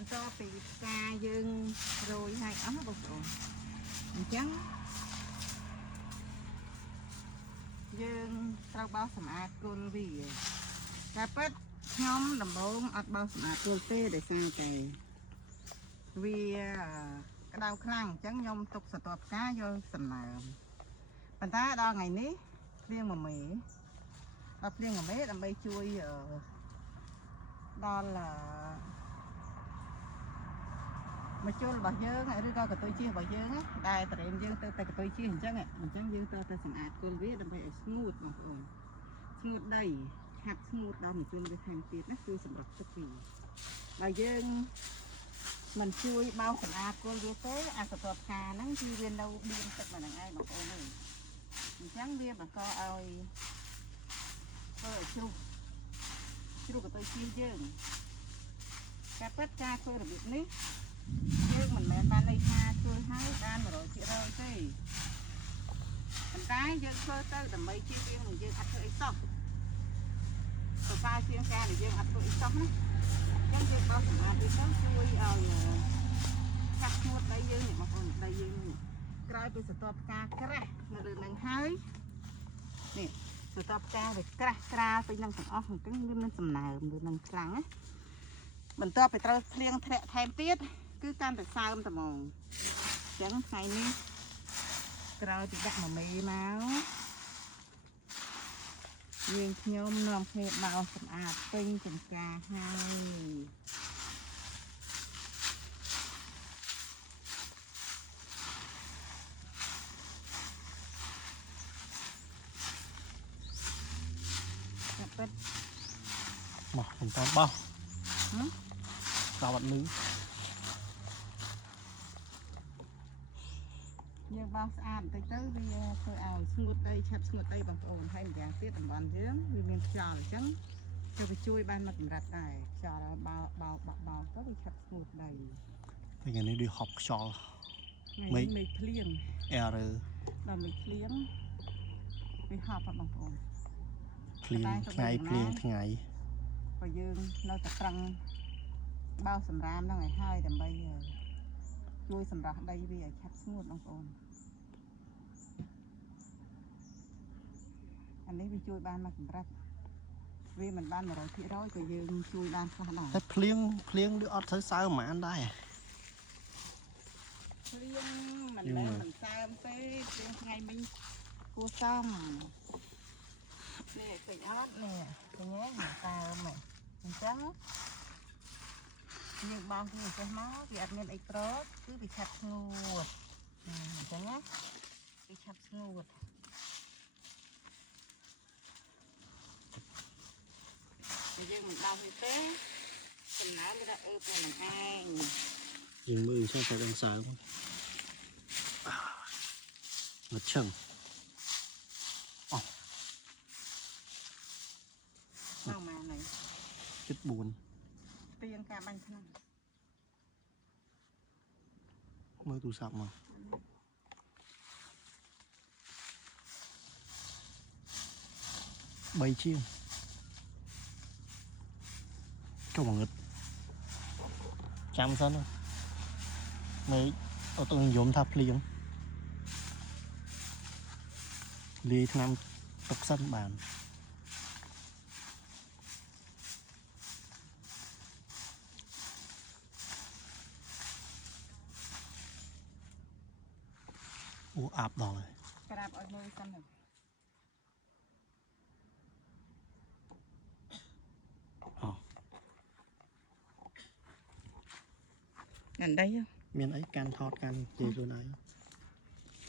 បន្តពីការយើងរយឲ្យអស់បងប្អូនអញ្ចឹងយើងត្រូវបោសសម្អាតគល់វាតែពិតខ្ញុំដំបូងអត់បោសសម្អាតគល់ទេដោយសារតែវាក្តៅខ្លាំងអញ្ចឹងខ្ញុំទុកស្រទាប់ផ្កាយកសំណើមប៉ុន្តែដល់ថ្ងៃនេះភ្លៀងមួយមេដល់ភ្លៀងមួយមេដើម្បីជួយដល់មកជុលរបស់យើងឬក៏កតុយជៀសរបស់យើងដែលតរេមយើងទៅតែកតុយជៀសអញ្ចឹងយើងត្រូវតែសម្អាតគល់វាដើម្បីឲ្យស្ងួតបងប្អូនស្ងួតដីហាត់ស្ងួតដល់មកជុលវាថែមទៀតណាគឺសម្រាប់ទឹកវាបើយើងមិនជួយបោសសម្អាតគល់វាទេអាស្រទាប់ផ្កាហ្នឹងគឺវានៅបៀនទឹកមកនឹងឯងបងប្អូនអើយអញ្ចឹងវាបង្កឲ្យធ្វើឲ្យជ្រុះកតុយជៀសយើងតែពិតការធ្វើរបៀបនេះយើងមិនមែនបានន័យថាជួយឲ្យបាន 100% ទេប៉ុន្តែយើងធ្វើទៅដើម្បីជៀសវាងនឹងយើងអត់ធ្វើអីសោះប្រសើរជាងការដែលយើងអត់ធ្វើអីសោះណាអញ្ចឹងយើងបោសសម្អាតវាទៅជួយឲ្យកាត់ស្ងួតដីយើងនេះបងប្អូនដីយើងនេះក្រោយពីស្រទាប់ផ្កាក្រាស់នៅលើនឹងហើយនេះស្រទាប់ផ្កាវាក្រាស់ក្រាលពេញនឹងទាំងអស់អញ្ចឹងវាមានសំណើមលើនឹងខ្លាំងណាបន្ទាប់ពីត្រូវភ្លៀងធ្លាក់ថែមទៀតគឺកាន់តែសើមត្មងអញ្ចឹងថ្ងៃនេះក្រោយពីដាក់មួយមេមកយើងខ្ញុំនាំគ្នាបោសសម្អាតពេញចំការហើយពិតមកមិនតបោះដល់អត់លឺយើងបោសស្អាតបន្តិចទៅវាធ្វើឲ្យស្ងួតដីឆាប់ស្ងួតដីបងប្អូនហើយម្យ៉ាងទៀតតំបន់យើងវាមានខ្យល់អញ្ចឹងទៅវាជួយបានមកកម្រិតដែរខ្យល់បោទៅវាឆាប់ស្ងួតដីថ្ងៃនេះដូចហប់ខ្យល់មេឃភ្លៀងអែរដល់មេឃភ្លៀងវាហប់បងប្អូនភ្លៀងថ្ងៃបើយើងនៅតែប្រឹងបោសសម្រាមហ្នឹងឲ្យហើយដើម្បីជួយសម្រាប់ដីវាឲ្យឆាប់ស្ងួតបងប្អូនអានេះវាជួយបានមកកម្រិតវាមិនបាន 100% ក៏យើងជួយបានខ្លះដែរតែភ្លៀងដូចអត់ត្រូវសើមហ្មងដែរភ្លៀងមិនមែនមិនសើមទេភ្លៀងថ្ងៃមិញគួរសមនេះឃើញអត់នេះឃើញហ្នឹងសើមអញ្ចឹងយើងបោសវាចេះមកវាអត់មានអីក្រគឺវាឆាប់ស្ងួតអញ្ចឹងណាវាឆាប់ស្ងួតតែយើងមិនបោសវាទេសំណើមវាដាក់អឺទៅនឹងឯងយើងមើលចឹងទៅដឹងសើមមកឈឹងអស់មកម៉ានហើយជិត4ពីងការបាញ់ឆ្នាំមើលទូរស័ព្ទមក3ជាងចុះមកងឹតចាំសិនមេឃអត់ទៅយំថាភ្លៀងលាយថ្នាំទុកសិនបានអូអាប់ដល់ហើយក្រាបឲ្យមើលសិនទៅนั่นได้ยังមានអីកាន់ថតកាន់និយាយខ្លួនឯង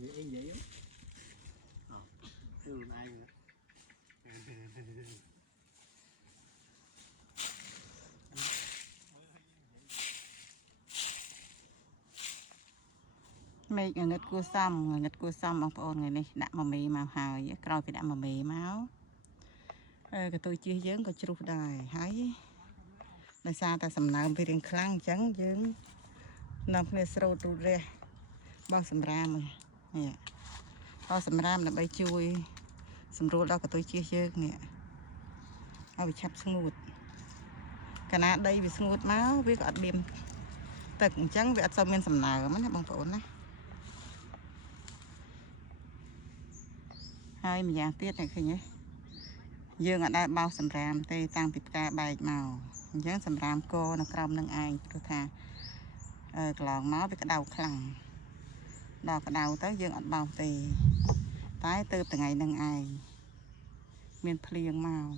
និយាយអីនិយាយខ្លួនឯងមេឃងឹតគួសមបងប្អូនថ្ងៃនេះដាក់មួយមេមកហើយក្រោយពីដាក់មួយមេមកកតុយជៀសយើងក៏ជ្រុះដែរហើយដោយសារតែសំណើមវារៀងខ្លាំងអញ្ចឹងយើងនាំគ្នាស្រោតរូតរះបោសសម្រាមនេះបោសសម្រាមដើម្បីជួយសម្រួលដល់កតុយជៀសយើងនេះឲ្យវាឆាប់ស្ងួតកាលណាដីវាស្ងួតមកវាក៏អត់មាន ទឹកអញ្ចឹងវាអត់សូវមានសំណើមណាបងប្អូនណាហើយម្យ៉ាងទៀតអ្នកឃើញទេយើងអត់ដែលបោសសម្រាមទេតាំងពីផ្កាបែកមកអញ្ចឹងសម្រាមកនៅក្រោមនឹងឯងព្រោះថាកន្លងមកវាក្តៅខ្លាំងដល់ក្តៅទៅយើងអត់បោសទេតែទៅថ្ងៃនឹងឯងមានភ្លៀងមក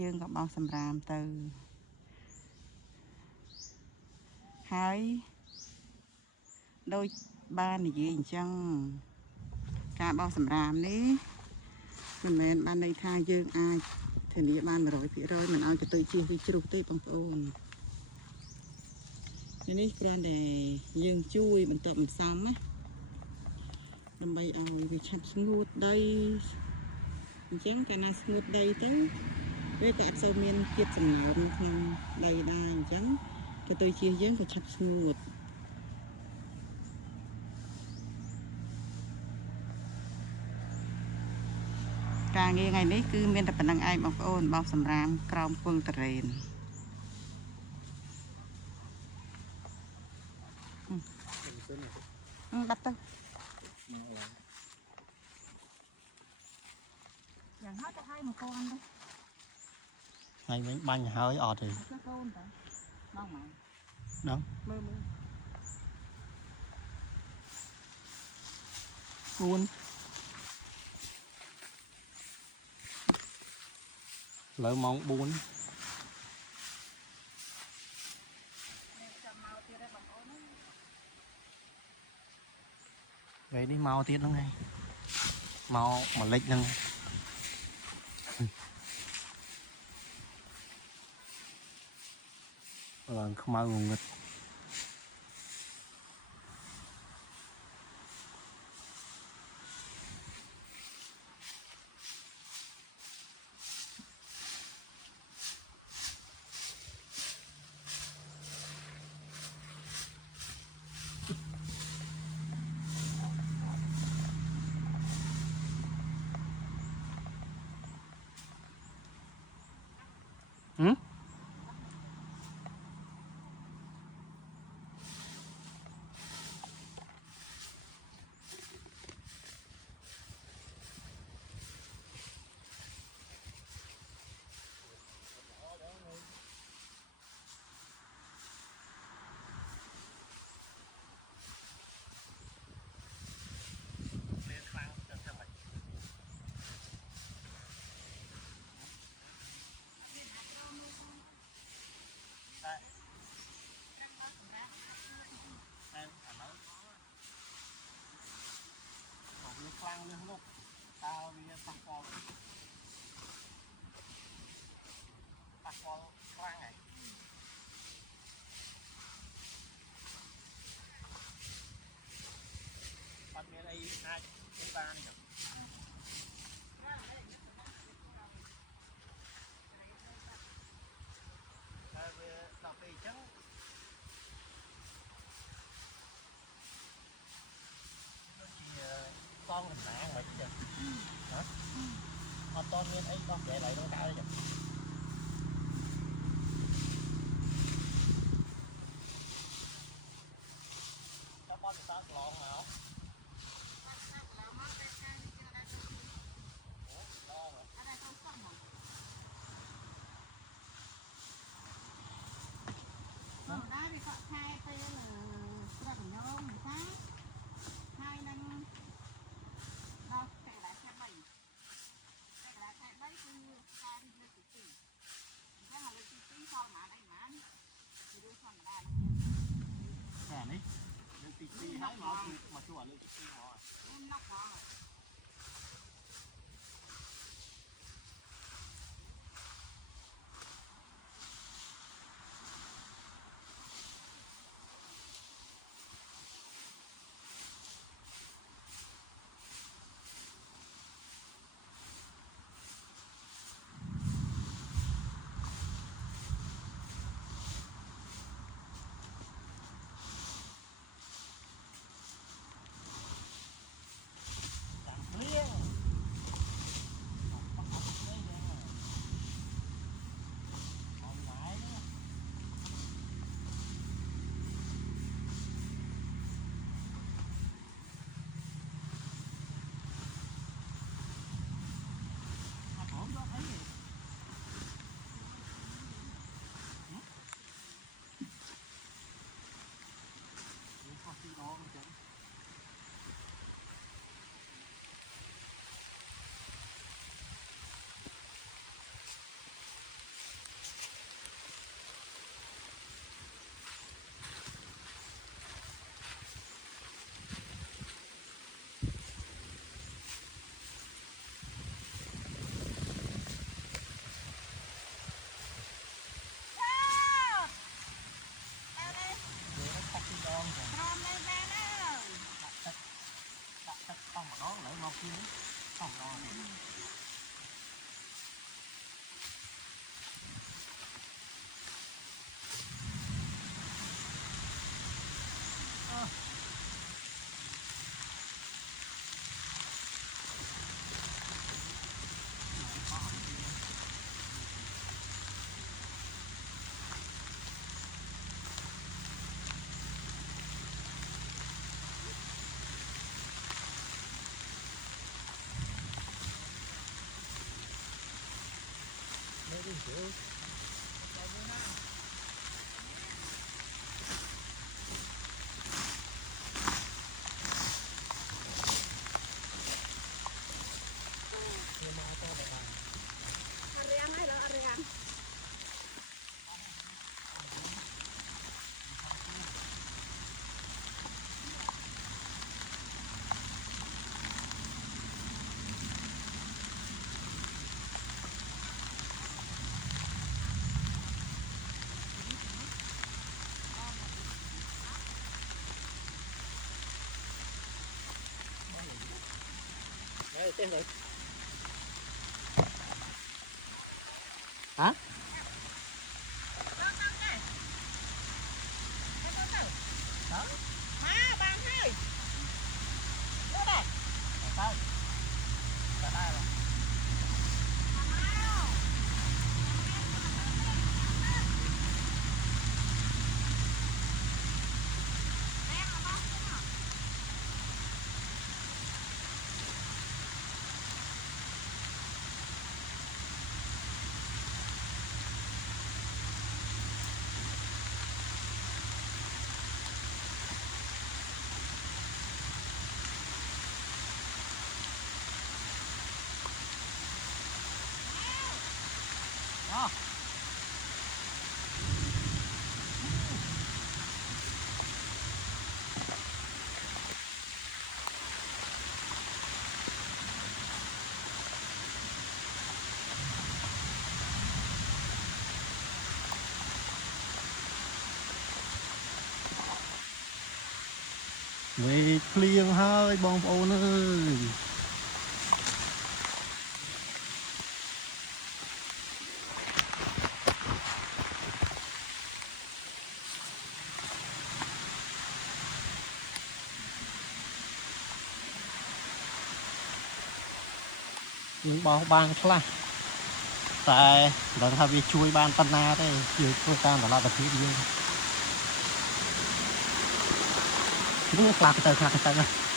យើងក៏បោសសម្រាមទៅហើយដូចបាននិយាយអញ្ចឹងការបោសសម្រាមនេះមិនមែនបានន័យថាយើងអាចធានាបាន 100% មិនឲ្យទៅជិះវាជ្រុះទេបងប្អូននេះគ្រាន់តែយើងជួយបន្តបន្សំណាដើម្បីឲ្យវាឆាប់ស្ងួតដីអញ្ចឹងកាលណាស្ងួតដីទៅវាក៏អត់សូវមានជាតិសំណើមក្នុងដីដែរអញ្ចឹងទៅជិះយើងក៏ឆាប់ស្ងួតការងារថ្ងៃនេះគឺមានតែប៉ុណ្្នឹងឯងបងប្អូនបោសសម្រាមក្រោមពុលតរ៉េនបាត់ទៅយ៉ាងហោចទៅឲ្យមកកូនទៅថ្ងៃវិញបាញ់ហើយអត់ទេកូនទៅមកមកដឹងមើលគួនលើម៉ោង 4 ពេលនេះមកទៀតហ្នឹងហើយមកមួយលិចហ្នឹងឡើងខ្មៅងងឹតខ្លាំងនេះនោះតើវាប៉ះពាល់ខ្លាំងហើយអត់មានអីអាចធ្វើបានទេតែវាដល់ពេលអញ្ចឹងដូចជាកងកំណាងមិនចឹងណាអត់តមានអីដោះប្រែឡើយក្នុងកៅទេចឹងតែបត់ទៅកន្លងមកនេះលើកទី 2 ហើយមកជួលើកទី 2 មកណាក់មក lại một kia không lo tên rồi hả đó má bạn ơi đưa đây đây cả đây rồi đó vì liền hơi bông ôn ơi những bó banខ្លះតែដឹងថាវាជួយបានប៉ុណ្ណាទេយើងធ្វើតាមតម្លាភាពយើងនេះខ្លះទៅណា